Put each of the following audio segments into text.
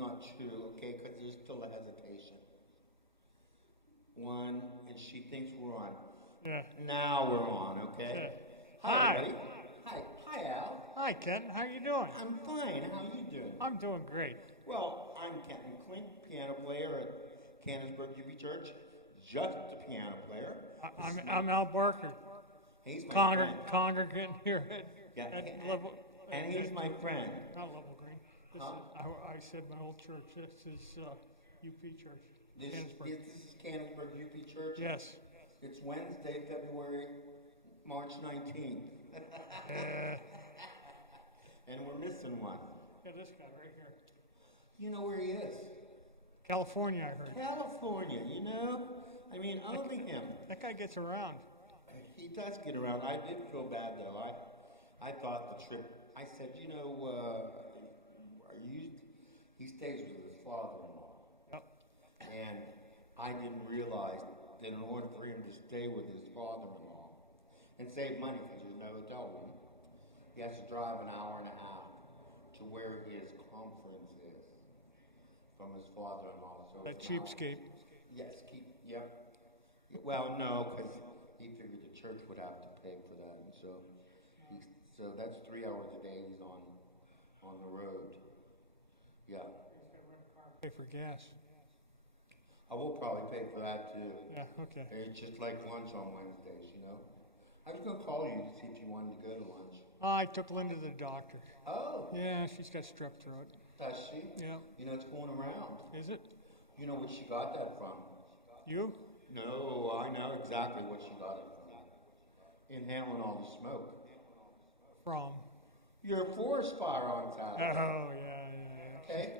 not two, okay, because there's still a hesitation. One, and she thinks we're on. Yeah. Now we're on, okay? Yeah. Hi, everybody. Hi, Al. Hi, Kenton. How you doing? I'm fine. How you doing? I'm doing great. Well, I'm Kenton, piano player at Canonsburg UP Church. Just a piano player. I'm Al Barker. He's my friend. Congregant here at Level. And he's my friend. Not Level Green. I said my old church. This is UP Church. This is Canonsburg UP Church? Yes. It's Wednesday, March 19th. And we're missing one. Yeah, this guy right here. You know where he is? California, I heard. California, you know? I mean, only him. That guy gets around. He does get around. I did feel bad, though. I thought the trip, I said, he stays with his father-in-law. Yep. And I didn't realize that in order for him to stay with his father-in-law and save money, because there's no hotel room, he has to drive an hour and a half to where his conference is from his father-in-law. So That cheapskate. Yes, yep. Well, no, because he figured the church would have to pay for that, and so that's 3 hours a day he's on the road. Yeah. Pay for gas. I will probably pay for that too. Yeah. Okay. It's just like lunch on Wednesdays, you know. I was gonna call you to see if you wanted to go to lunch. I took Linda to the doctor. Oh. Yeah, she's got strep throat. Does she? Yeah. You know, it's going around. Is it? You know where she got that from? You? No, I know exactly what she got it from. Inhaling all the smoke. From? Your forest fire on Saturday. Oh, yeah. Okay.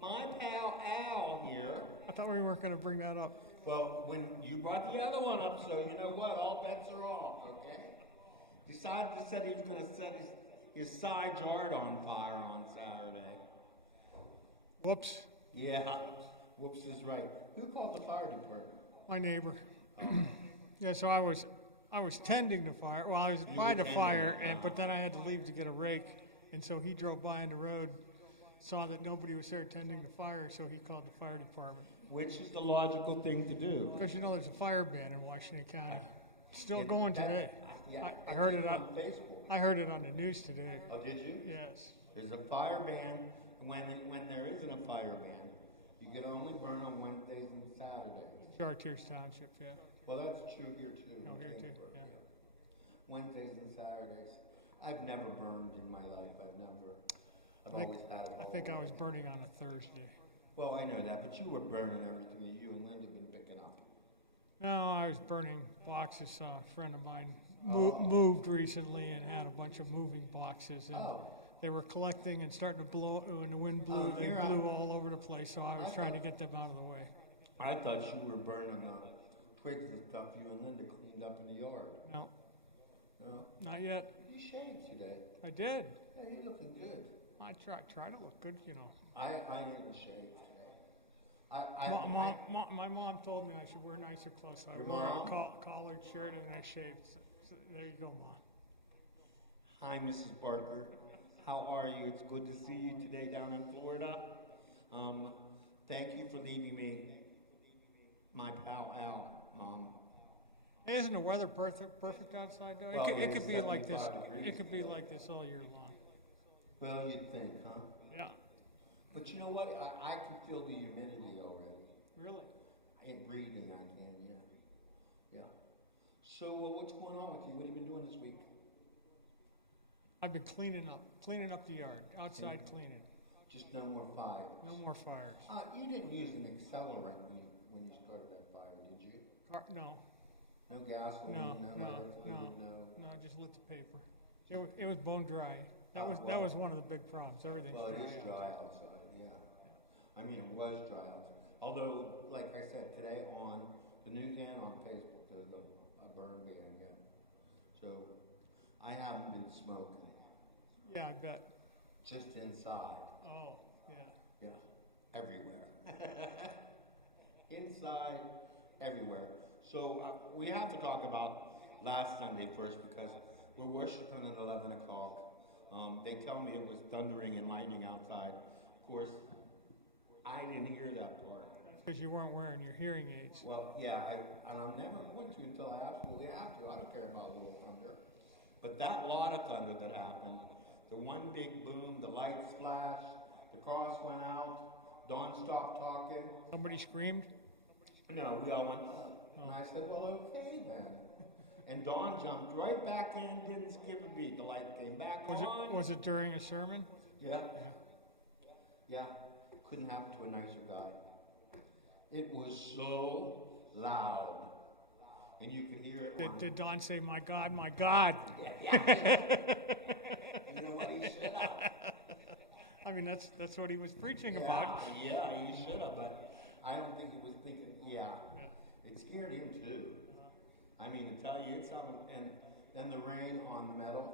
My pal Al here. I thought we weren't going to bring that up. Well, when you brought the other one up, so you know what? All bets are off, okay? Decided to set he was going to set his side yard on fire on Saturday. Whoops. Yeah, whoops is right. Who called the fire department? My neighbor. Yeah, so I was tending the fire. Well, I was by the fire, but then I had to leave to get a rake, and so he drove by on the road, saw that nobody was there tending the fire, so he called the fire department. Which is the logical thing to do. Because there's a fire ban in Washington County. Still going today. Yeah, I heard it on Facebook. I heard it on the news today. Oh, did you? Yes. There's a fire ban. When there isn't a fire ban, you can only burn on Wednesdays and Saturdays. Chartiers Township, yeah. Well, that's true here too. Oh, here too, yeah. Wednesdays and Saturdays. I've never burned in my life. I've always had it. I think I was burning on a Thursday. Well, I know that, but you were burning everything that you and Linda have been picking up. No, I was burning boxes. A friend of mine moved recently and had a bunch of moving boxes. And they were collecting and starting to blow. When the wind blew, they blew all over the place. So I was trying to get them out of the way. I thought you were burning twigs and stuff you and Linda cleaned up in the yard. No. No? Not yet. You shaved today. I did. Yeah, you're looking good. I try to look good, I didn't shave today. My mom told me I should wear nicer clothes. So I wore a collared shirt and I shaved. So there you go, Mom. Hi, Mrs. Barker. How are you? It's good to see you today down in Florida. Thank you for leaving me, my pal Al. Isn't the weather perfect outside though? Well, it could be like this. 75 degrees. It could be like this all year long. Well, you'd think, huh? Yeah. But you know what? I can feel the humidity already. Really? I ain't breathing, I can, yeah. So what's going on with you? What have you been doing this week? I've been cleaning up the yard, outside cleaning. Just no more fires. No more fires. You didn't use an accelerant when you started that fire, did you? No. No gasoline? No, just lit the paper. It was bone dry. That was one of the big problems. Everything's dry. Well, it is dry outside, yeah. I mean, it was dry outside. Although, like I said, today on the news and on Facebook, there's a burn ban, yeah. So, I haven't been smoking. Yeah, I bet. Just inside. Oh, yeah. Yeah, everywhere. Inside, everywhere. So, we have to talk about last Sunday first because we're worshiping at 11 o'clock. They tell me it was thundering and lightning outside. Of course, didn't hear that part. Because you weren't wearing your hearing aids. Well, yeah, and I'm never going to until I absolutely have to. I don't care about little thunder. But that lot of thunder that happened, the one big boom, the lights flashed, the cross went out, Dawn stopped talking. Somebody screamed? No, we all went, oh. And I said, well, okay then. And Dawn jumped right back in, didn't skip a beat. The light came back on. Was it during a sermon? Yeah. Yeah. Couldn't happen to a nicer guy. It was so loud. And you could hear it. Did Dawn say, my God, my God? Yeah. You know what he should have? I mean, that's what he was preaching about. Yeah, he should have, but I don't think he was thinking, it scared him too. I mean, to tell you, it's something, and then the rain on the metal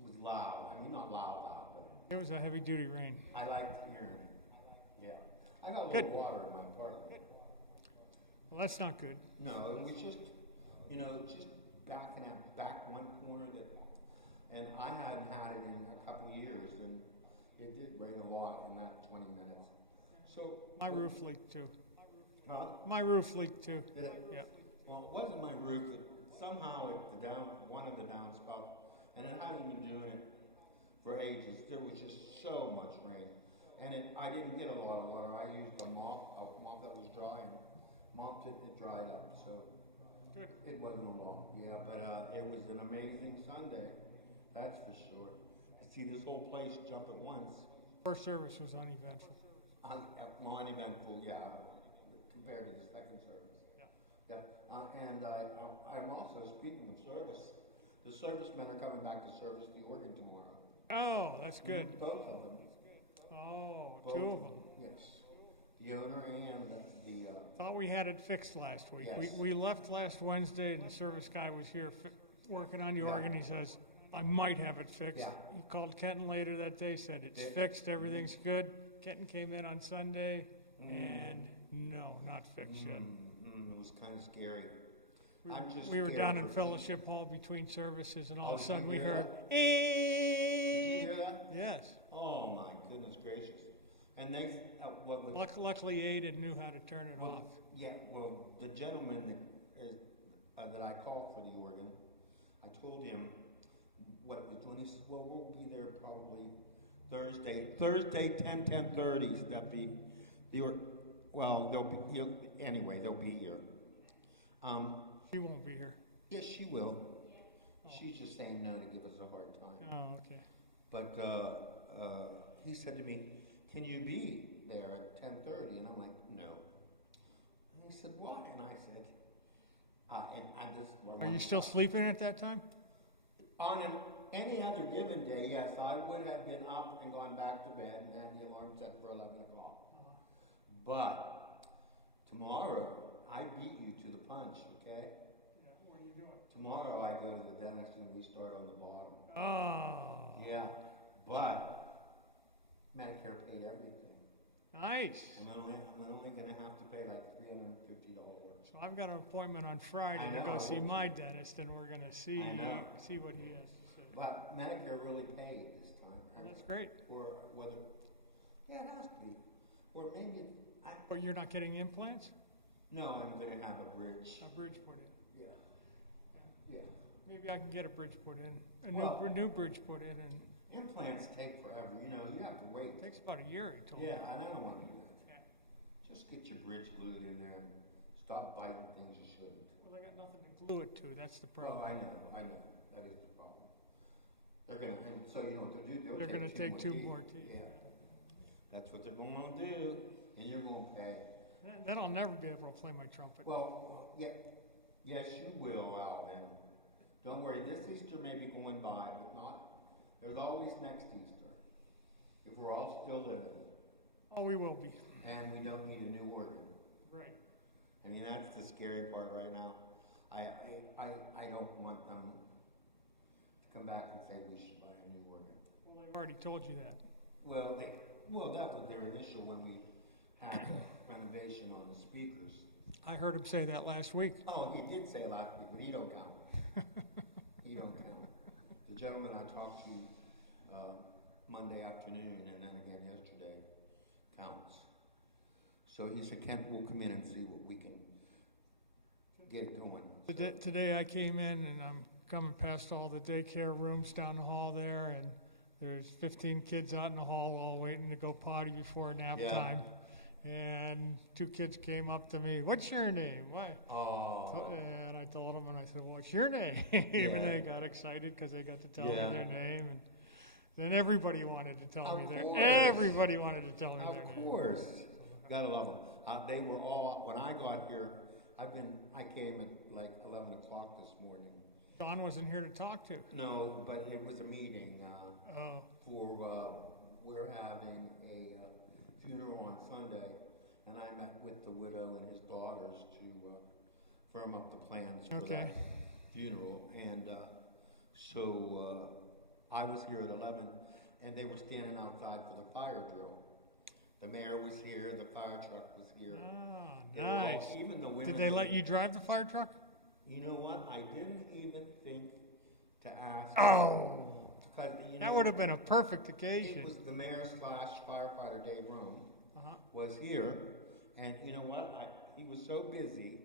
was loud. I mean, not loud, but It was a heavy-duty rain. I liked hearing it. Yeah. I got a little water in my apartment. Well, that's not good. No, it was just, just backing out, back one corner and I hadn't had it in a couple of years, and it did rain a lot in that 20 minutes. So my roof leaked too. Huh? My roof leaked too. Did it? Yeah. Well, it wasn't my roof. Somehow one of the downspouts, and it hadn't been doing it for ages. There was just so much rain, and I didn't get a lot of water. I used a mop that was dry, and mopped it. It dried up, so Good. It wasn't a lot. Yeah, but it was an amazing Sunday. That's for sure. To see this whole place jump at once. First service was uneventful. Uneventful, yeah, compared to the second service. Yeah. And I'm also, speaking of service, the servicemen are coming back to service the organ tomorrow. Oh, that's good. Both of them. Oh, Both. two of them. Yes. The owner and the Thought we had it fixed last week. Yes. We left last Wednesday, and the service guy was here working on the organ. He says, I might have it fixed. Yeah. He called Kenton later that day, said it's fixed, everything's good. Kenton came in on Sunday, and no, not fixed yet. It was kind of scary. We were down in Fellowship Hall between services, and all of a sudden we heard, Did you hear that? Yes. Oh my goodness gracious! And they, Luckily, Ada knew how to turn it off. Yeah, well, the gentleman that I called for the organ, I told him what it was doing. He said, well, we'll be there probably Thursday, 10:30, Stephanie. They'll be here. She won't be here. Yes, she will. She's just saying no to give us a hard time. Oh, okay. But he said to me, can you be there at 10:30? And I'm like, no. And he said, why? And I said, Are you still sleeping at that time? On any other given day, yes, I would have been up and gone back to bed and had the alarm set for 11 o'clock. But tomorrow, I beat you to the punch, okay? Yeah, what are you doing? Tomorrow I go to the dentist and we start on the bottom. Oh. Yeah, but Medicare paid everything. Nice. I'm only going to have to pay like $350. So I've got an appointment on Friday to go see my dentist, and we're going to see what he has to say. But Medicare really paid this time. Well, that's great. Or whether, it has to be. Or maybe But you're not getting implants? No, I'm going to have a bridge. A bridge put in. Yeah. Maybe I can get a bridge put in, new bridge put in, and Implants take forever. You have to wait. it takes about a year, he told me. Yeah, and I don't want to do that. Yeah. Just get your bridge glued in there and stop biting things you shouldn't. Well, they got nothing to glue it to. That's the Oh, problem. I know. That is the problem. They're going to, and so you know what they'll do? They're going to take two more teeth. Yeah. That's what they're going to do, and you're going to pay. Then I'll never be able to play my trumpet. Well, yeah. Yes, you will, Alvin. Don't worry. This Easter may be going by, but not. There's always next Easter. If we're all still living. Oh, we will be. And we don't need a new organ. Right. I mean, that's the scary part right now. I don't want them to come back and say we should buy a new organ. Well, they've already told you that. Well, that was their initial when we had the renovation on the speakers. I heard him say that last week. Oh, he did say last week, but he don't count. He don't count. The gentleman I talked to Monday afternoon and then again yesterday counts. So he said, Kent, we'll come in and see what we can get going. Today I came in and I'm coming past all the daycare rooms down the hall there, and there's 15 kids out in the hall all waiting to go potty before nap time. And 2 kids came up to me, "What's your name?" "What?" Oh. And I told them, and I said, "What's your name?" And they got excited because they got to tell me their name. And then everybody wanted to tell me their name. Everybody wanted to tell me their name. Of course. Gotta love them. They were all, when I got here, I came at like 11 o'clock this morning. Don wasn't here to talk to. No, but it was a meeting for, we're having a funeral on Sunday, and I met with the widow and his daughters to firm up the plans for that funeral. And so I was here at 11, and they were standing outside for the fire drill. The mayor was here, the fire truck was here. Ah, nice. Even the women. Did they let you drive the fire truck? You know what? I didn't even think to ask. Oh, because, that would have been a perfect occasion. It was the mayor / firefighter Dave Rome was here, and you know what? He was so busy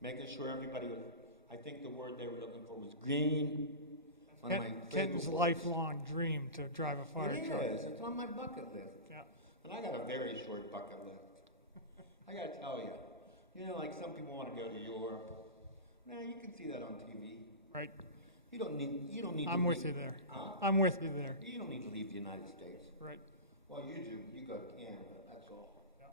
making sure everybody was. I think the word they were looking for was green. Kenton's lifelong dream to drive a fire truck. It is. It's on my bucket list. Yeah. And I got a very short bucket list. I got to tell you. You know, like some people want to go to Europe. No, you can see that on TV. Right. You don't need. I'm with you there. I'm with you there. You don't need to leave the United States. Right. Well, you do. You go to Canada. That's all. Yeah.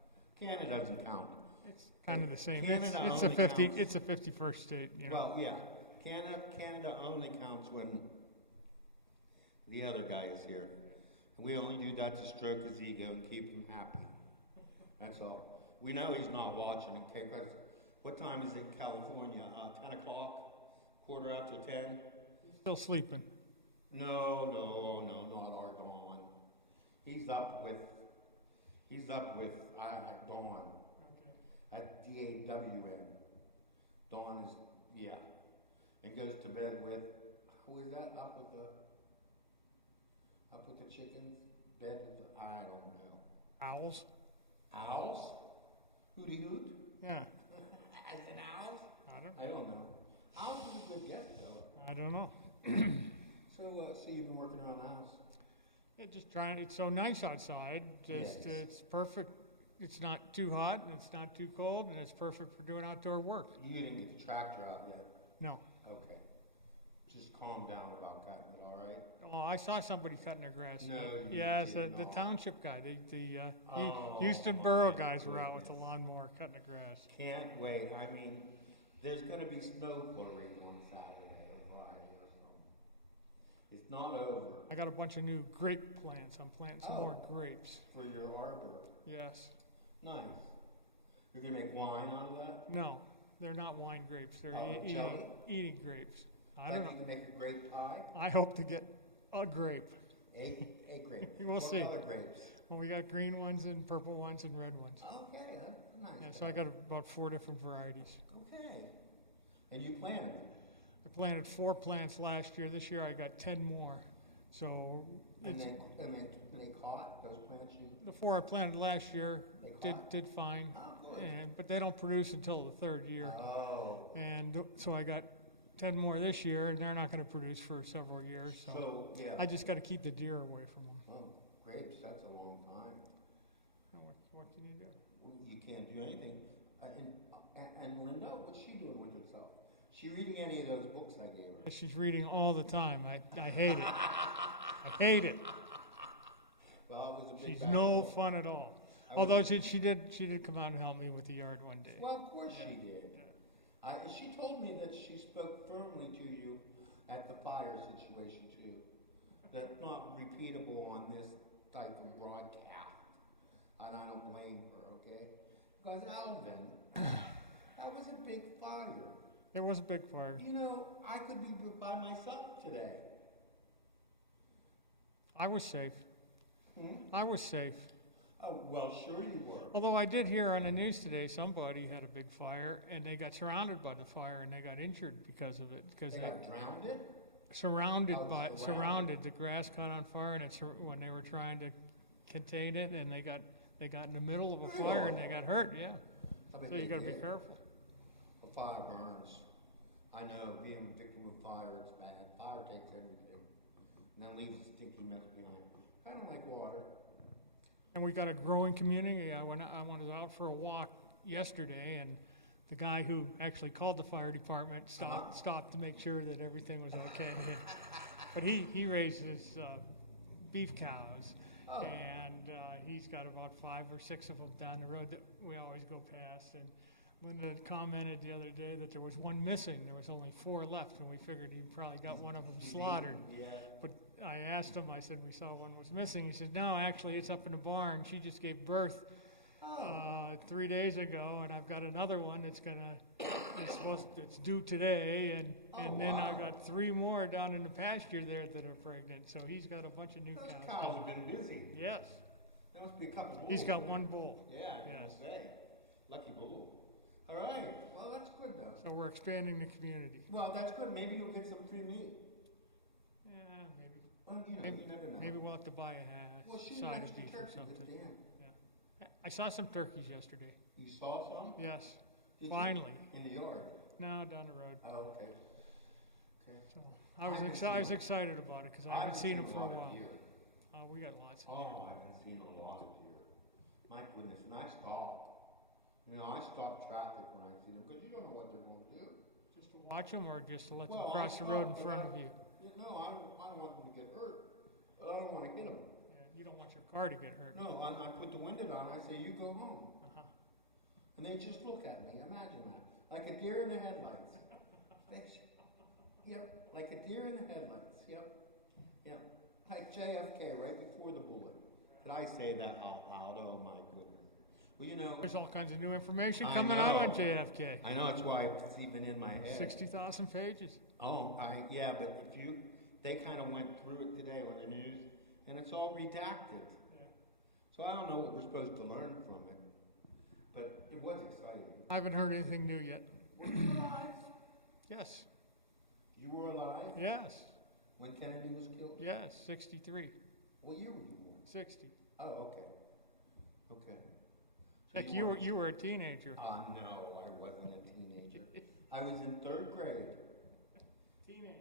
Canada doesn't count. It's kind of the same. Canada it's a 50. It's a 51st state. You know? Well, yeah. Canada only counts when the other guy is here. And we only do that to stroke his ego and keep him happy. That's all. We know he's not watching, okay? Because what time is it in California? 10 o'clock? 10:15? Still sleeping. No, not our Dawn. He's up with Dawn. At D-A-W-N. Dawn is, and goes to bed with, who is that? Up with the chickens? Bed with the, I don't know. Owls? Owls? Hooty hoot? Yeah. As in owls? I don't know. Owls is a good guess, though. I don't know. So you've been working around the house? Yeah, just trying. It's so nice outside. It's perfect. It's not too hot and it's not too cold, and it's perfect for doing outdoor work. You didn't get the tractor out yet? No. Okay. Just calm down about cutting it, all right? Oh, I saw somebody cutting their grass. No, the township guy, the Houston Borough guys were out with the lawnmower cutting the grass. Can't wait. I mean, there's going to be snow flurries on Saturday or Friday or something. It's not over. I got a bunch of new grape plants. I'm planting some more grapes. For your arbor? Yes. Nice. You're going to make wine out of that? No, they're not wine grapes. They're eating grapes. I don't know. You can make a grape pie? I hope to get a grape. A grape. We'll see. What color grapes? Well, we got green ones and purple ones and red ones. Okay, that's nice. Yeah, so I got about 4 different varieties. Okay. And you planted? I planted 4 plants last year. This year I got 10 more. So and they caught those plants? The 4 I planted last year did fine. Oh, good. But they don't produce until the 3rd year. Oh. And so I got 10 more this year, and they're not going to produce for several years. So I just got to keep the deer away from them. Oh, grapes, that's a long time. What can you do? Well, you can't do anything. And Linda, what's she doing with herself? She reading any of those books I gave her? She's reading all the time. I hate it. I hate it. Well, it was a big She's no fun at all. Although she did come out and help me with the yard one day. Well, of course she did. She told me that she spoke firmly to you at the fire situation too. That's not repeatable on this type of broadcast. And I don't blame her, okay? Because Alvin, that was a big fire. It was a big fire. You know, I could be by myself today. I was safe. I was safe. Oh, well, sure you were. Although I did hear on the news today somebody had a big fire and they got surrounded by the fire and they got injured because of it. Because they got drowned? Surrounded. The grass caught on fire and when they were trying to contain it, and they got in the middle of a fire and they got hurt, yeah. I bet So you they gotta be did. careful. A fire burns. I know, being a victim of fire, it's bad. Fire takes everything, and then leaves a stinky mess behind. I don't like water. And we got a growing community. I was out for a walk yesterday, and the guy who actually called the fire department stopped to make sure that everything was okay. But he raises beef cows, and he's got about 5 or 6 of them down the road that we always go past. And Linda commented the other day that there was one missing. There was only 4 left, and we figured he probably got one of them slaughtered. Yeah. But I asked him, I said, we saw one was missing. He said, no, actually, it's up in the barn. She just gave birth 3 days ago, and I've got another one that's it's due today, and then I've got 3 more down in the pasture there that are pregnant. So he's got a bunch of new Those cows. cows have been busy. Yes. There must be a couple bulls. He's got 1 bull. Yeah, I Yes. was gonna say. Lucky bull. All right. Well, that's good, though. So we're expanding the community. Well, that's good. Maybe you'll get some free meat. Yeah, maybe. Well, you never know. Maybe we'll have to buy a Well, shoot side an of extra beef or turkey something. with Dan. I saw some turkeys yesterday. You saw some? Yes. Did you? Finally. In the yard? No, down the road. Oh, okay. Okay. So I was excited about it because I haven't seen them for a while. Deer. We got lots of Oh, I haven't seen a lot of deer. My goodness, and I stopped. I stop traffic when I see them because you don't know what they're going to do. Just to watch them or just to let them Well, cross the road in but front of you? No, I don't want them to get hurt, but I don't want to hit them. Yeah, you don't want your car to get hurt. No, I put the window down. I say, you go home. Uh-huh. And they just look at me. Imagine that. Like a deer in the headlights. Yep, like a deer in the headlights. Yep. Yep. Like JFK right before the bullet. Did I say that out loud? Oh, my goodness. Well, There's all kinds of new information I coming out on know. JFK. I know it's why it's even in my head. 60,000 pages. Oh, yeah, but they kind of went through it today on the news, and it's all redacted. Yeah. So I don't know what we're supposed to learn from it, but it was exciting. I haven't heard anything new yet. Were you alive? Yes. You were alive Yes. when Kennedy was killed? Yes. 63. What year were you born? 60. Oh, okay. Okay. So Heck, you were a teenager. No, I wasn't a teenager. I was in 3rd grade. Teenager.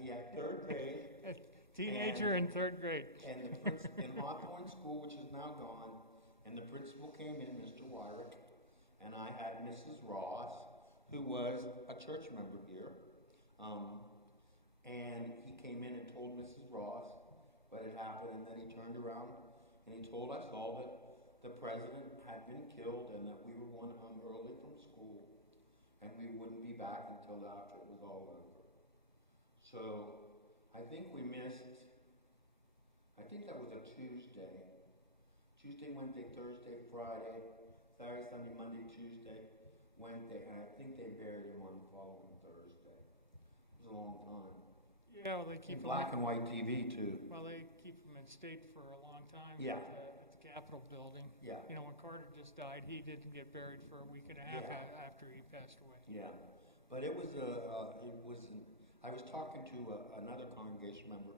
Yeah, 3rd grade. Teenager in 3rd grade. And in Hawthorne School, which is now gone, and the principal came in, Mr. Wyrick, and I had Mrs. Ross, who was a church member here, and he came in and told Mrs. Ross what had happened, and then he turned around and he told us all that the president had been killed and that we were going home early from school and we wouldn't be back until after it was all over. So I think we missed, I think that was a Tuesday, Wednesday, Thursday, Friday, Saturday, Sunday, Monday, Tuesday, Wednesday, and I think they buried him on the following Thursday. It was a long time. Yeah, well, they keep And black and white TV too. Well, they keep them in state for a long time. Yeah. At the Capitol building. Yeah. When Carter just died, he didn't get buried for a week and a half Yeah. after he passed away. Yeah, but I was talking to another congregation member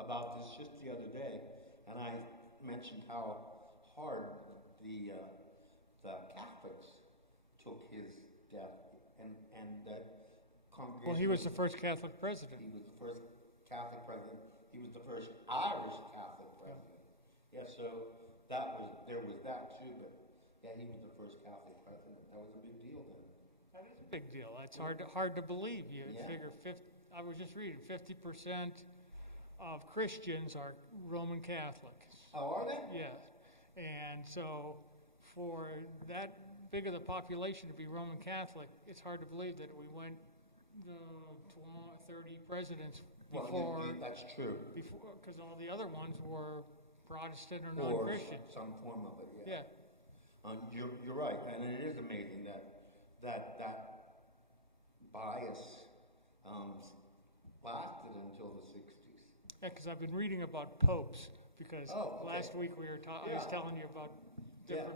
about this just the other day, and I mentioned how hard the Catholics took his death, and that congregation. Well, he was the first Catholic president. He was the first Catholic president. He was the first Irish Catholic president. Yeah, so there was that too, but yeah, he was the first Catholic president. That was a big deal then. That is a big deal. It's hard to believe. You Yeah. figure I was just reading 50% of Christians are Roman Catholics. Oh, are they? Yeah, and so for that big of the population to be Roman Catholic, it's hard to believe that we went 30 presidents before. Well, that's true. Because all the other ones were Protestant or Or non-Christian. some form of it, yeah. Yeah. You're right, and it is amazing that bias lasted until the 60s. Yeah, because I've been reading about popes. Because last week I was telling you about different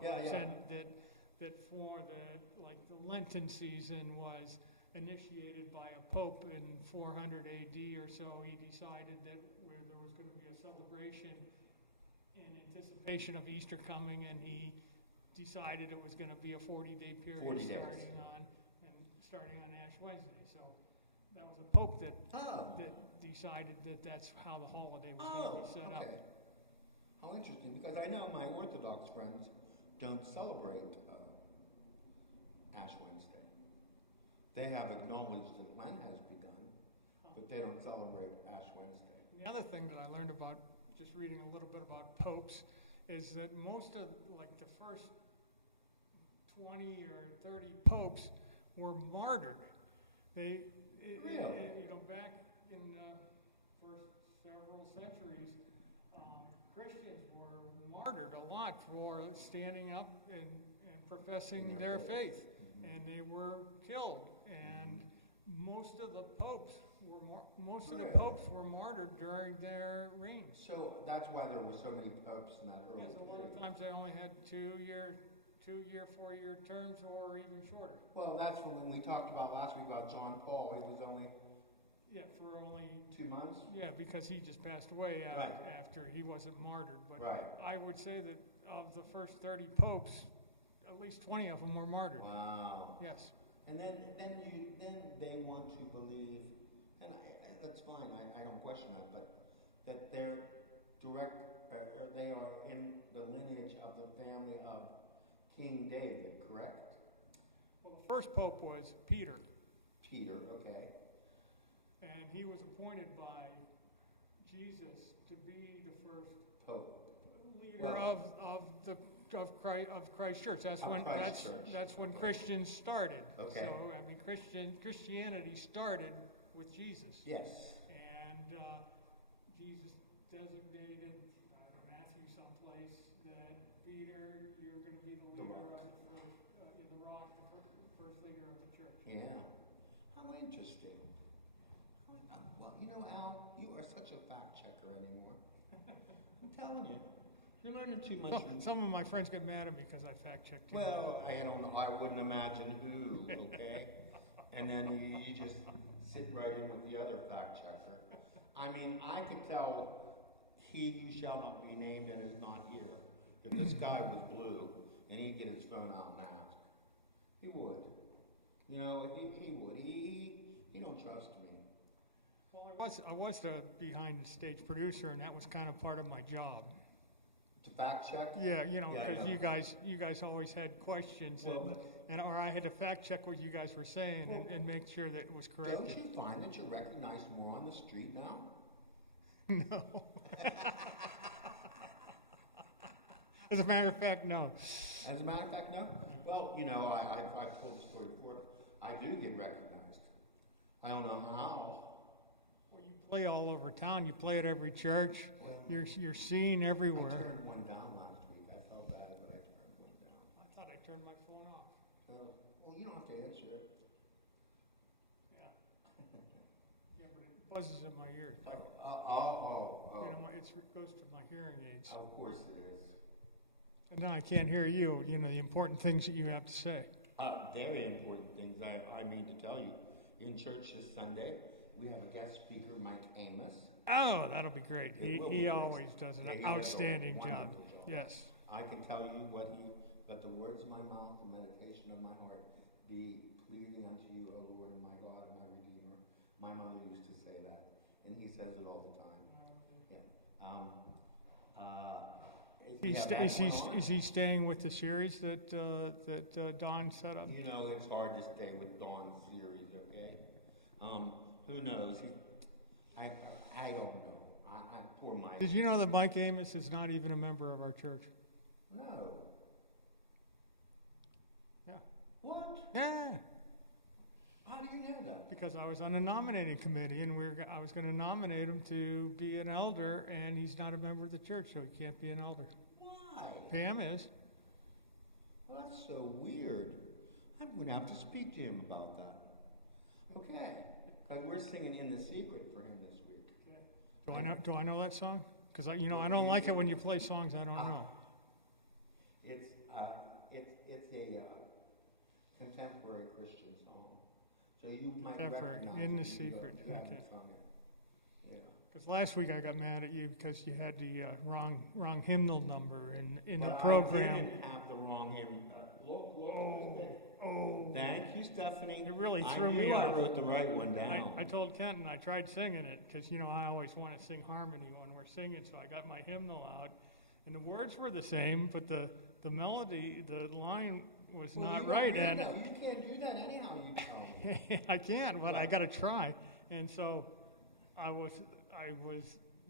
popes, and that for the Lenten season was initiated by a pope in 400 AD or so. He decided that there was going to be a celebration in anticipation of Easter coming, and he decided it was going to be a 40-day period 40 days. starting on Ash Wednesday. So that was a pope that decided that that's how the holiday was going to be set up. How interesting, because I know my Orthodox friends don't celebrate Ash Wednesday. They have acknowledged that Lent has begun, but they don't celebrate Ash Wednesday. And the other thing that I learned about just reading a little bit about popes is that most of, like, the first 20 or 30 popes were martyred. They, back in the first several centuries, Christians were martyred a lot for standing up and professing their faith, and they were killed. And most of the popes were martyred during their reign. So that's why there were so many popes in that early Yes, a lot of times they only had 2-year, 4-year terms, or even shorter. Well, that's when we talked about last week about John Paul. He was only for only 2 months. Yeah, because he just passed away after he wasn't martyred. But I would say that of the first 30 popes, at least 20 of them were martyred. Wow. Yes. And then they want to believe, and that's fine. I don't question that, but that they are in the lineage of the family of King David, correct? Well, the first pope was Peter. Peter, okay. And he was appointed by Jesus to be the first pope, leader of Christ's church. That's when Christians started. Okay. So I mean, Christianity started with Jesus. Yes. And Jesus designated Matthew someplace that Peter, you're going to be the leader of the rock, the first leader of the church. Yeah. How interesting. Well, you know, Al, you are such a fact checker anymore. I'm telling you. You're learning too much. Some of my friends get mad at me because I fact checked you. Well, I don't know. I wouldn't imagine who, okay? And then you just sit right in with the other fact checker. I mean, I could tell he who shall not be named and is not here. If the sky was blue and he'd get his phone out and ask. He would. You know, he would. He don't trust me. Well, I was the behind-the-stage producer, and that was kind of part of my job. To fact check? Yeah, because you guys always had questions, or I had to fact check what you guys were saying and make sure that it was correct. Don't you find that you're recognized more on the street now? No. As a matter of fact, no. As a matter of fact, no? Well, you know, I've told the story before. I do get recognized. I don't know how. Well, you play all over town. You play at every church. You're seen everywhere. I turned one down last week. I felt bad, but I turned one down. I thought I turned my phone off. Well, you don't have to answer it. Yeah. Yeah, but it buzzes in my ears. Oh. You know, it goes to my hearing aids. Of course it is. And now I can't hear you, the important things that you have to say. Very important things, I mean to tell you. In church this Sunday, we have a guest speaker, Mike Amos. Oh, that'll be great. He always does an outstanding job. Yes. I can tell you let the words of my mouth and meditation of my heart be pleasing unto you, O Lord, and my God and my Redeemer. My mother used to say that, and he says it all the time. Yeah. Is he staying with the series that Don set up? You know, it's hard to stay with Don's series, okay? Who knows? I don't know. Poor Mike. Did you know that Mike Amos is not even a member of our church? No. Yeah. What? Yeah. How do you know that? Because I was on the nominating committee, and I was going to nominate him to be an elder, and he's not a member of the church, so he can't be an elder. Why? Pam is. Well, that's so weird. I'm going to have to speak to him about that. Okay. Because we're singing In the Secret for him this week. Okay. Do I know that song? Because I don't like it when you play songs I don't know. It's a contemporary Christian song. So you might recognize In the it. Secret. You Okay. haven't sung it. Yeah. Because last week I got mad at you because you had the wrong hymnal number in the But program. I didn't have the wrong hymn. Look. Oh. Thank you, Stephanie. It really threw I me knew off. I wrote the right one down. I told Kenton I tried singing it because, I always want to sing harmony when we're singing, so I got my hymnal out. And the words were the same, but the melody, the line was not right. And you can't do that anyhow, you tell me. I can, but I got to try. And so I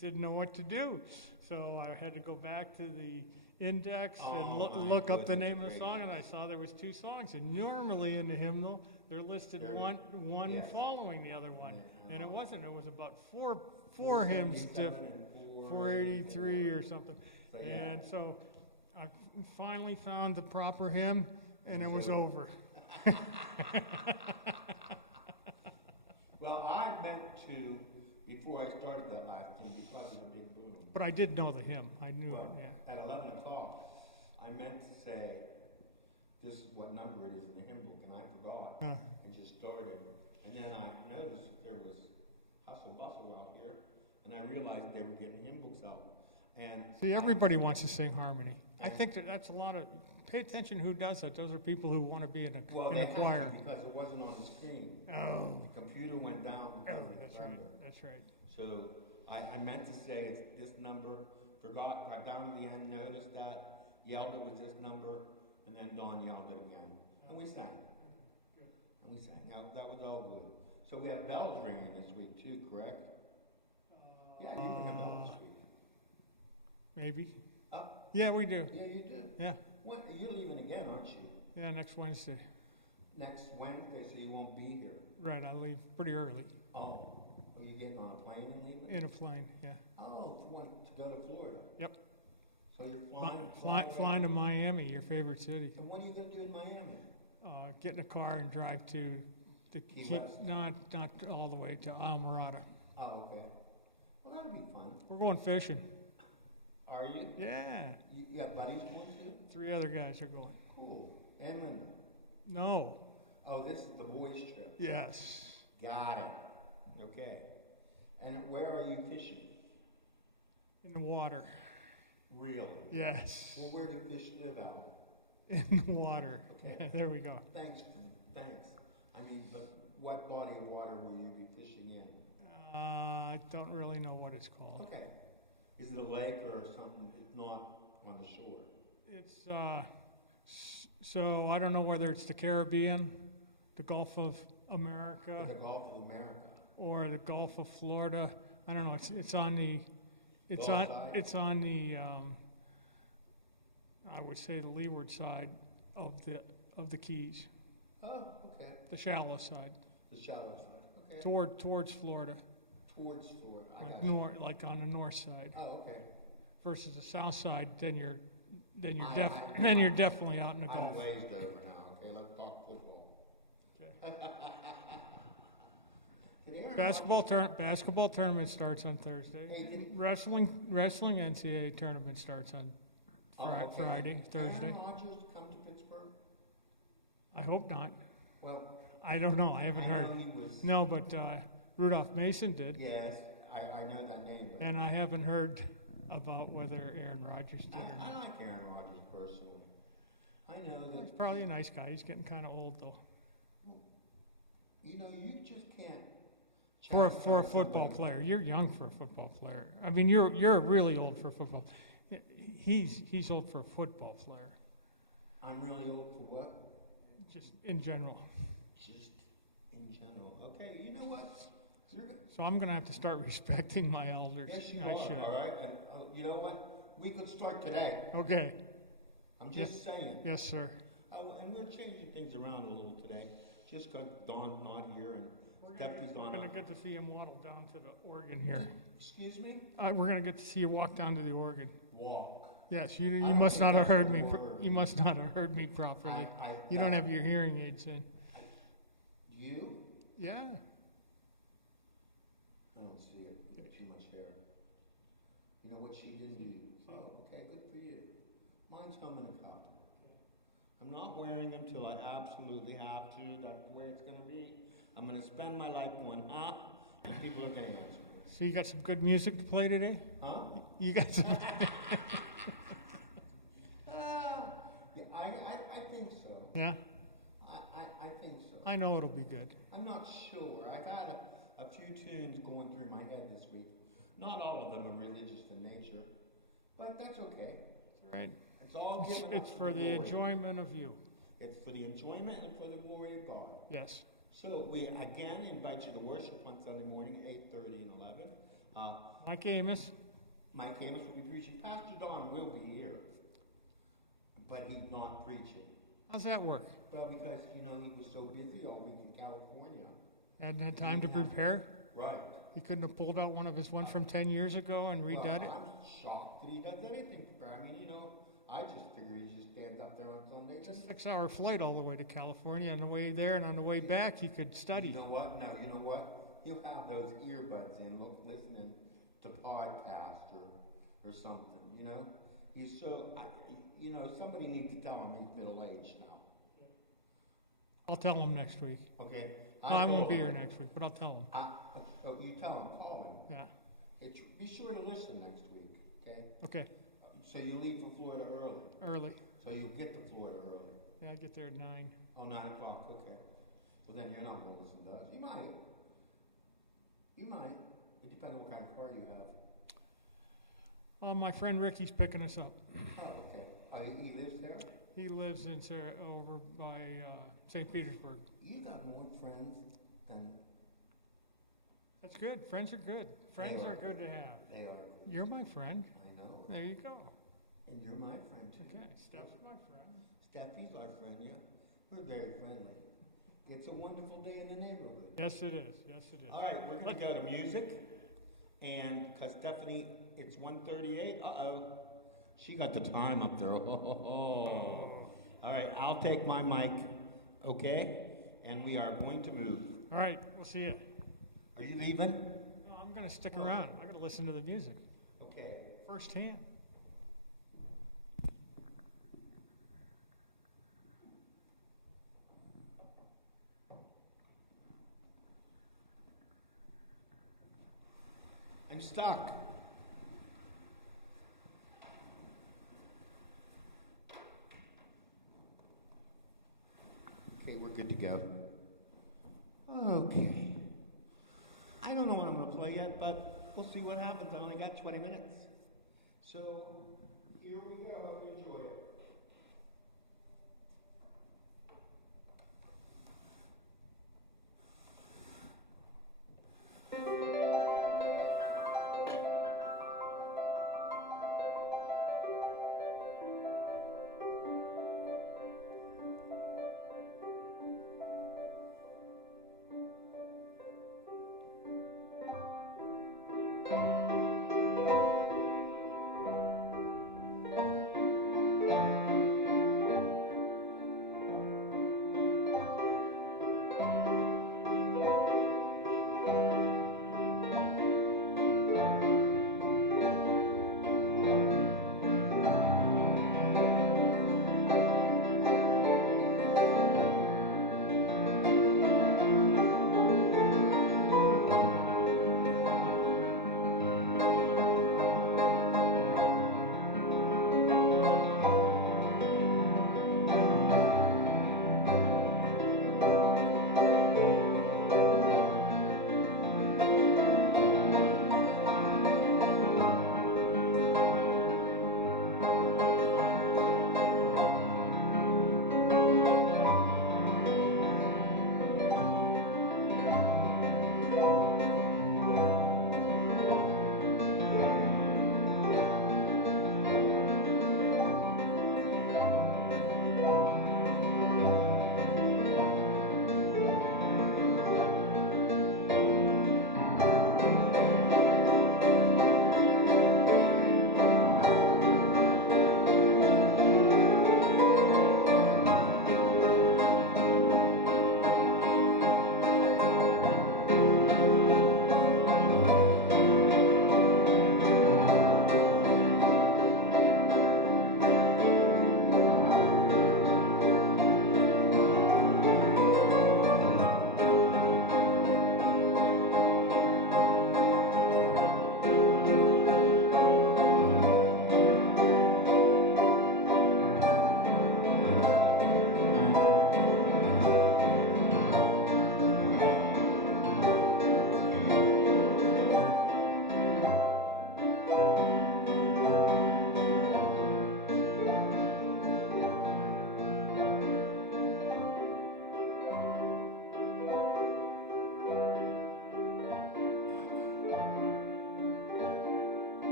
didn't know what to do. So I had to go back to the index and look up the name of the song, and I saw there was 2 songs. And normally in the hymnal, they're listed one following the other one. And it wasn't. It was about four hymns, 483 or something. And so I finally found the proper hymn, and it was over. Well, I meant to, before I started that last hymn, because of the big boom. But I did know the hymn. I knew Well, it, yeah. at 11 o'clock, I meant to say, this is what number it is in the hymn book, and I forgot, and just started. And then I noticed that there was hustle bustle out here, and I realized they were getting hymn books out. And See, everybody wants to sing harmony. I think that's a lot of, pay attention who does that. Those are people who want to be in a choir. Had to, because it wasn't on the screen. Oh. The computer went down because of the That's right. thunder. That's right. So I meant to say it's this number, forgot, got down to the end, noticed that, yelled it was this number, and then Dawn yelled it again. And we sang. Now, that was all good. So we have bells ringing this week too, correct? Yeah, you ring a bell this week. Maybe. Yeah, we do. Yeah, you do. Yeah. You're leaving again, aren't you? Yeah, next Wednesday. Next Wednesday, so you won't be here. Right, I leave pretty early. Oh, are you getting on a plane and leaving? In a plane, yeah. Oh, to go to Florida. Yep. So you're Flying to Miami, your favorite city. And what are you going to do in Miami? Get in a car and drive to Key West? not all the way to Almirada. Oh, okay. Well, that'll be fun. We're going fishing. Are you? Yeah. You got buddies going too? 3 other guys are going. Cool. And Linda? No. Oh, this is the boys' trip. Yes. Got it. Okay. And where are you fishing? In the water. Really? Yes. Well, where do fish live out? In the water. Okay. There we go. Thanks. I mean, but what body of water will you be fishing in? I don't really know what it's called. Okay. Is it a lake or something? It's not on the shore. It's so I don't know whether it's the Caribbean, the Gulf of America, The Gulf of America. or the Gulf of Florida. I don't know. It's on the I would say the leeward side of the Keys. Oh, okay. The shallow side. The shallow side. Okay. Towards Florida. Towards Florida. I got you. Like on the north side. Oh, okay. Versus the south side, then you're definitely out in the Gulf. I'm glazed over now. Okay, let's talk football. Okay. Basketball tournament starts on Thursday. Hey, Wrestling NCAA tournament starts on Friday, Thursday. Aaron Rodgers come to Pittsburgh? I hope not. Well, I don't know. I haven't heard. know he was. No, but Rudolph Mason did. Yes, I know that name. But And I haven't heard about whether Aaron Rodgers did or I not. like Aaron Rodgers personally. I know that. He's probably a nice guy. He's getting kind of old though. You know, you just can't. For a football player, you're young for a football player. I mean, you're really old for football. He's old for a football player. I'm really old for what? Just in general. Just in general. Okay, you know what? So I'm going to have to start respecting my elders. Yes, you I are. should. All right, and you know what? We could start today. Okay. I'm just saying. Yes, sir. And we're changing things around a little today, just because Dawn's not here and Stephanie's We're on. going to get to see him waddle down to the organ here. Excuse me? We're going to get to see you walk down to the organ. Walk. Yes, you I don't must think not have that's heard a me. word. You must not have heard me properly. You don't have your hearing aids in. You? Yeah. I don't see it. You have too much hair. You know what she didn't do? Oh, okay, good for you. Mine's home in a cup. I'm not wearing them till I absolutely have to. That's the way it's going to be. I'm going to spend my life going, huh? And people are going to answer me. So you got some good music to play today? Huh? You got some. Yeah, I think so. Yeah? I think so. I know it'll be good. I'm not sure. I got a few tunes going through my head this week. Not all of them are religious in nature, but that's okay. Right. It's all given It's up for to the glory. enjoyment of you. It's for the enjoyment and for the glory of God. Yes. So we again invite you to worship on Sunday morning, 8:30 and 11. Mike Amos. Mike Amos will be preaching. Pastor Don will be here, but he's not preaching. How's that work? Well, because, he was so busy all week in California. Hadn't had time to prepare? Right. He couldn't have pulled out one of his ones from 10 years ago and redone it? I'm shocked that he does anything. I mean, I just figure he just stands up there on Sundays. It's a 6-hour flight all the way to California. On the way there and on the way back, he could study. You know what? No, you know what? He'll have those earbuds in, listening to podcast or something, He's so, somebody needs to tell him he's middle-aged now. I'll tell him next week. Okay? No, I won't be here next week, but I'll tell him. You tell him, call him. Yeah. Be sure to listen next week, okay? Okay. So you leave for Florida early. Early. So you'll get to Florida early. Yeah, I get there at 9. Oh, 9 o'clock, okay. Well, then you're not going to listen to us. You might. You might. It depends on what kind of car you have. My friend Ricky's picking us up. Oh, okay. He lives there? He lives in over by St. Petersburg. You got more friends than... That's good. Friends are good. Friends are good to have. They are. You're my friend. I know. There you go. And you're my friend, too. Okay, Steph's my friend. Steffi's our friend, yeah. We're very friendly. It's a wonderful day in the neighborhood. Yes, it is. Yes, it is. All right, we're going to go to music. And because Stephanie, it's 1:38. Uh-oh. She got the time up there. Oh. All right, I'll take my mic, okay? And we are going to move. All right, we'll see you. Are you leaving? No, I'm going to stick around. I got to listen to the music Okay. firsthand. I'm stuck. Okay, we're good to go. Okay. I don't know what I'm going to play yet, but we'll see what happens. I only got 20 minutes. So, here we go. Hope you enjoy it.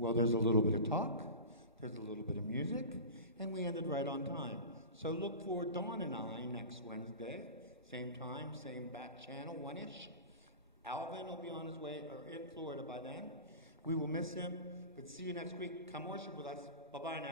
Well, there's a little bit of talk, there's a little bit of music, and we ended right on time. So look for Dawn and I next Wednesday, same time, same bat channel, 1-ish. Alvin will be on his way, or in Florida by then. We will miss him, but see you next week. Come worship with us. Bye-bye now.